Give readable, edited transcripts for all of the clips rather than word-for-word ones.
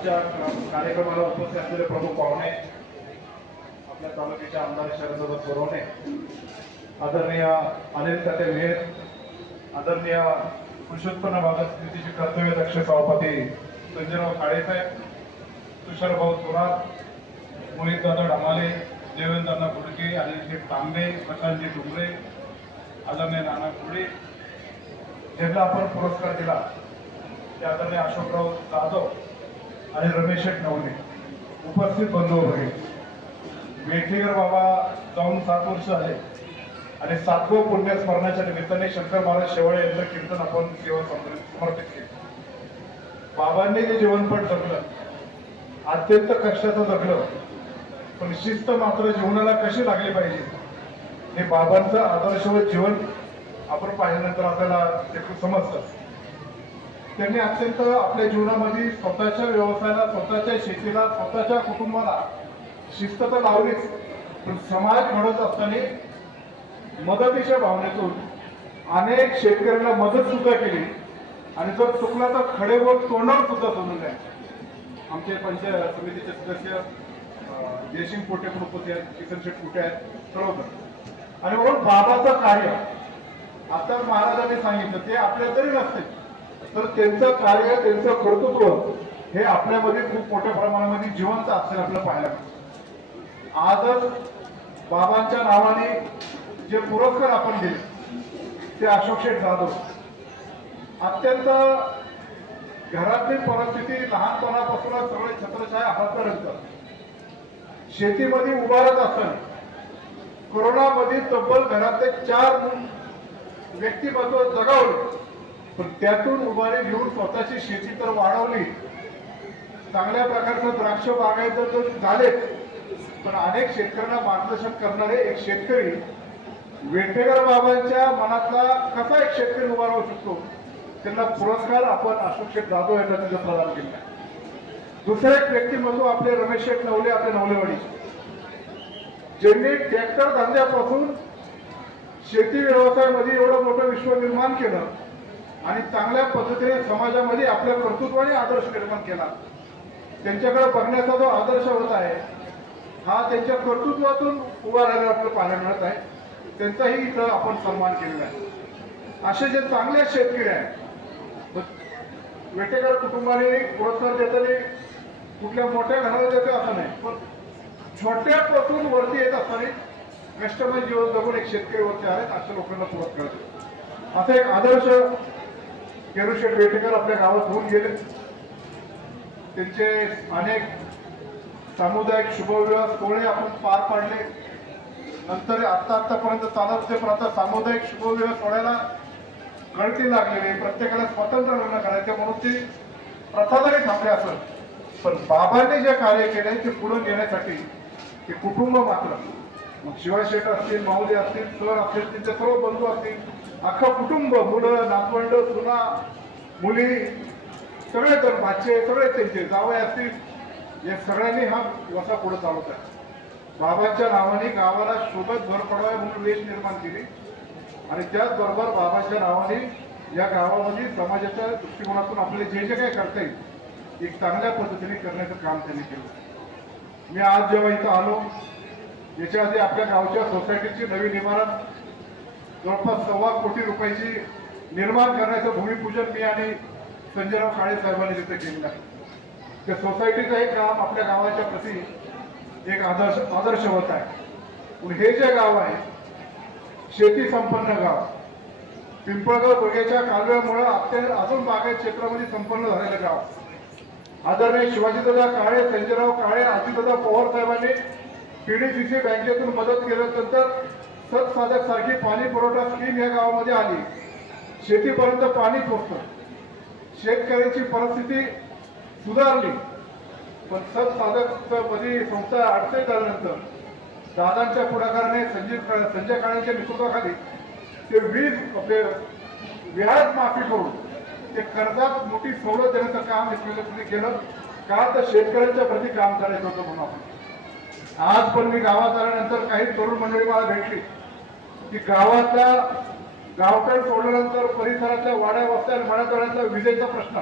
आजच्या कार्यक्रमाला उपस्थित असलेले प्रमुख पाहुणे, आपल्या तालुक्याचे आमदार शरद पुरवणे, आदरणीय अनिल ताते मेहर, आदरणीय कृषी उत्पन्न बाजार समितीचे कर्तव्यदक्ष सभापती संजयराव काळेसाहेब, तुषार भाऊ थोरात, मोहित दादा ढमाले, देवेंद्र गुडके, अनिल शेठ तांबे, प्रशांतजी डुंगरे, आदरणीय नाना कुडे, ज्यांना आपण पुरस्कार दिला ते आदरणीय अशोकराव जाधव आणि रमेश नवले, उपस्थित बंधू भगिनी, वेठेकर बाबा जाऊन 7 वर्ष झाले आणि 7वं पुण्यस्मरणाच्या निमित्ताने शंकर महाराज शेवाळे यांचं कीर्तन आपण सेवा समर्पित केले. बाबांनी जे जीवनपट जगलं, अत्यंत कष्टाचं जगलं, पण शिस्त मात्र जीवनाला कशी लागली पाहिजे हे बाबांचं आदर्शवत जीवन आपण पाहिल्यानंतर आपल्याला ते समजतं. त्यांनी अत्यंत आपल्या जीवनामध्ये स्वतःच्या व्यवसायाला, स्वतःच्या शेतीला, स्वतःच्या कुटुंबाला शिस्त तर लावलीच, पण समाज घडत असताना मदतीच्या भावनेतून अनेक शेतकऱ्यांना मदत सुद्धा केली आणि जर चुकला तर खडेवर तोंडावर सुद्धा सोडून द्या. आमचे पंचायत समितीचे सदस्य जयसिंग पोटे उपस्थित आहेत, किसन शेठ कुटे आहेत, सर्वजण. आणि म्हणून बाबाचं कार्य आता महाराजांनी सांगितलं ते आपल्या तरी नसते, तर त्यांचं कार्य, त्यांचं कर्तृत्व हे आपल्यामध्ये खूप मोठ्या प्रमाणामध्ये जिवंत असताना आपल्याला पाहायला मिळतं. आजच बाबांच्या नावाने जे पुरस्कार आपण दिले ते अशोक शेठ जाधव, अत्यंत घरातली परिस्थिती लहानपणापासून सगळे छत्रछाया हातापर्यंत शेतीमध्ये उभारत असताना कोरोनामध्ये तब्बल घरातले 4 व्यक्तिमत्व जगावले, पण त्यातून उभारी घेऊन स्वतःची शेती तर वाढवली, चांगल्या प्रकारचं द्राक्ष बागायचं झाले, पण अनेक शेतकऱ्यांना मार्गदर्शन करणारे एक शेतकरी वेठेकर बाबांच्या मनातला कसा एक शेतकरी उभा राहू शकतो, त्यांना पुरस्कार आपण अशोक शेठ जाधव यांना त्यांचा प्रदान केला. दुसरे एक व्यक्तिमत्व आपले रमेश शेठ नवले, आपले नवलेवाडी, ज्यांनी ट्रॅक्टर धंद्यापासून शेती व्यवसायामध्ये एवढं मोठं विश्व निर्माण केलं आणि चांगल्या पद्धतीने समाजामध्ये आपल्या कर्तृत्वाने आदर्श निर्माण केला. त्यांच्याकडे बघण्याचा जो आदर्श होत आहे हा त्यांच्या कर्तृत्वातून उभा राहिलेला आपल्याला पाहायला मिळत आहे. त्यांचाही इथं आपण सन्मान केलेला आहे. असे जे चांगले शेतकरी आहेत, वेटेकर कुटुंबाने पुरस्कार देताना कुठल्या मोठ्या घराला देते असं नाही, पण छोट्यापासून वरती येत असताना कष्टमय जीवन जगून एक शेतकरी वरती आहेत अशा लोकांना पुरस्कार देतो. असा एक आदर्श केरुशेठ वेटेकर आपल्या गावात होऊन गेले. त्यांचे अनेक सामुदायिक शुभविवाह सोहळे आपण पार पाडले. नंतर आतापर्यंत चालत ते प्रथा सामुदायिक शुभविवाह सोहळ्याला गळती लागलेली, प्रत्येकाला स्वतंत्र लग्न करायचे म्हणून ती प्रथा जरी थांबली असेल, पण बाबांनी जे कार्य केले ते पुढे नेण्यासाठी ते कुटुंब मात्र, मग शिवाय शेठ असतील, माऊली असतील, सर असतील, त्यांचे सर्व बंधू असतील, अख्खं कुटुंब, मुलं, नातवंड, सुना, मुली, सगळे जण, भाचे, सगळे त्यांचे जावई असतील, या सगळ्यांनी हा वसा पुढे चालवत आहे. बाबांच्या नावाने गावाला शोभत भर पडावे म्हणून वेश निर्माण केली आणि त्याचबरोबर बाबांच्या नावाने या गावामध्ये समाजाच्या दृष्टिकोनातून आपल्याला जे जे काही करता येईल एक चांगल्या पद्धतीने करण्याचं काम त्यांनी केलं. मी आज जेव्हा इथं आलो, याच्या आधी आपल्या गावच्या सोसायटीची नवीन इमारत जवळपास 1.25 कोटी रुपयाची निर्माण करण्याचं भूमिपूजन मी आणि संजयराव काळे साहेबांनी तिथे केलेलं आहे. त्या सोसायटीचं हे काम आपल्या गावाच्या प्रती एक आदर्श होत आहे. हे जे गाव आहे शेती संपन्न गाव, पिंपळगाव बगेच्या कालव्यामुळे अजून बागायत क्षेत्रामध्ये संपन्न झालेलं गाव, आदरणीय शिवाजीदादा काळे, संजयराव काळे, अजितदादा पवार साहेबांनी पीडीसीसी बँकेतून मदत केल्यानंतर सतसाधक सारखी पाणी पुरवठा स्कीम या गावामध्ये आली. शेतीपर्यंत पाणी पोहोचतं, शेतकऱ्यांची परिस्थिती सुधारली. पण सतसाधक मध्ये संस्था अडचणीत आल्यानंतर दादांच्या पुढाकाराने संजय काळेंच्या नेतृत्वाखाली ते आपले व्याज माफी करून ते कर्जात मोठी सवलत देण्याचं काम तुम्ही केलं का, तर शेतकऱ्यांच्या प्रती काम करायचं होतं म्हणून आपण. आज पण मी गावात आल्यानंतर काही तरुण मंडळी मला भेटली की गावकड सोडल्यानंतर परिसरातल्या वाड्या वस्त्या आणि मराठवाड्यातल्या विजेचा प्रश्न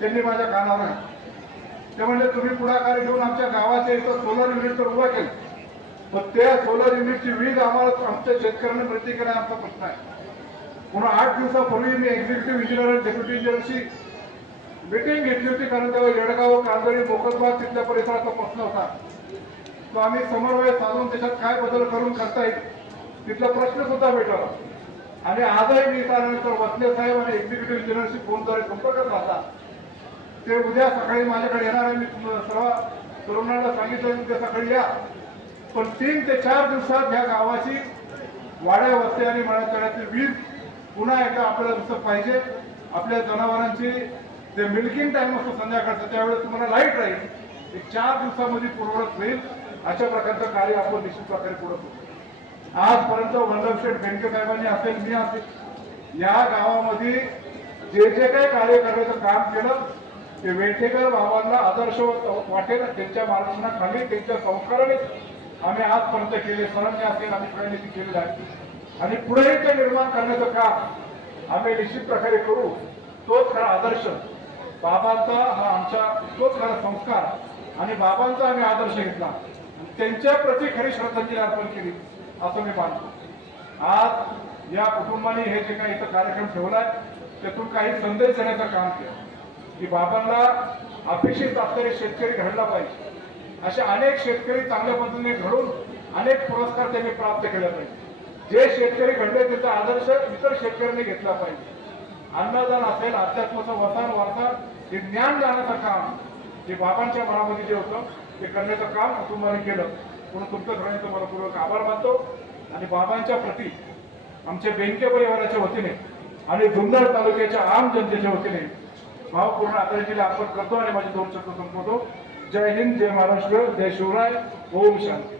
त्यांनी माझ्या कानावर ते म्हणजे तुम्ही पुढाकार घेऊन आमच्या गावाच्या इथं सोलर युनिट तर उभा केलं, पण त्या सोलर युनिटची वीज आम्हाला आमच्या शेतकऱ्यांना मिळते की नाही आमचा प्रश्न आहे. म्हणून 8 दिवसापूर्वी मी एक्झिक्युटिव्ह इंजिनियर आणि डेप्युटी इंजिनियरची मीटिंग घेतली होती, कारण तेव्हा येडगाव, कांदळी, मोकदबाग तिथल्या परिसराचा प्रश्न होता. तो आम्ही समन्वय साधून त्याच्यात काय बदल करून करता येईल तिथला प्रश्न सुद्धा भेटला. आणि आजही मी त्यानंतर वसले साहेब आणि एक्झिक्युटिव्ह इंजिनियरशी फोनद्वारे संपर्क साधला. ते उद्या सकाळी माझ्याकडे येणार आहे. मी सर्व तरुणांना सांगितलं उद्या सकाळी या, पण 3 ते 4 दिवसात ह्या गावाची वाड्या, वस्ती आणि मराठवाड्यातील वीज पुन्हा एकदा आपल्याला जसं पाहिजे, आपल्या जनावरांची जे मिल्किंग टाइम असतो संध्याकाळचा त्यावेळेस तुम्हाला लाईट राहील, एक 4 दिवसामध्ये पूर्ववत होईल. अशा प्रकारचं कार्य आपण निश्चित प्रकारे पुढे करू. आजपर्यंत वल्लभशेठ बेनके साहेबांनी असेल, मी असेल, या गावामध्ये जे जे काही कार्य करण्याचं काम केलं ते वेठेकर बाबांना आदर्श वाटेल. त्यांच्या मार्गदर्शनाखाली, त्यांच्या संस्काराने आम्ही आजपर्यंत केले. सरांनी असेल, आम्ही सगळ्यांनी केलेलं आहे आणि पुढेही ते निर्माण करण्याचं काम आम्ही निश्चित प्रकारे करू. तोच खरा आदर्श बाबांचा, हा आमचा तोच खरा संस्कार आणि बाबांचा आम्ही आदर्श घेतला, त्यांच्या प्रती खरी श्रद्धांजली अर्पण केली असं मी मानतो. आज या कुटुंबाने हे जे काही इथं कार्यक्रम ठेवलाय त्यातून काही संदेश देण्याचं काम केलं की बाबांना अपेक्षित असलेले शेतकरी घडला पाहिजे. असे अनेक शेतकरी चांगल्या पद्धतीने घडून अनेक पुरस्कार त्यांनी प्राप्त केले पाहिजे. जे शेतकरी घडले त्याचा आदर्श इतर शेतकऱ्यांनी घेतला पाहिजे. अन्नदान असेल, अध्यात्माचं वसन, वारसा, हे ज्ञान जाण्याचं काम जे बाबांच्या मनामध्ये जे होतं ते करण्याचं काम कुटुंबाने केलं. म्हणून तुमचं सगळ्यांचं मनपूर्वक आभार मानतो आणि बाबांच्या प्रती आमच्या बेनके परिवाराच्या वतीने आणि जुन्नर तालुक्याच्या आम जनतेच्या वतीने भावपूर्ण आदरांजली अर्पण करतो आणि माझे 2 शब्द संपवतो. जय हिंद, जय महाराष्ट्र, जय शिवराय, ओम शांती.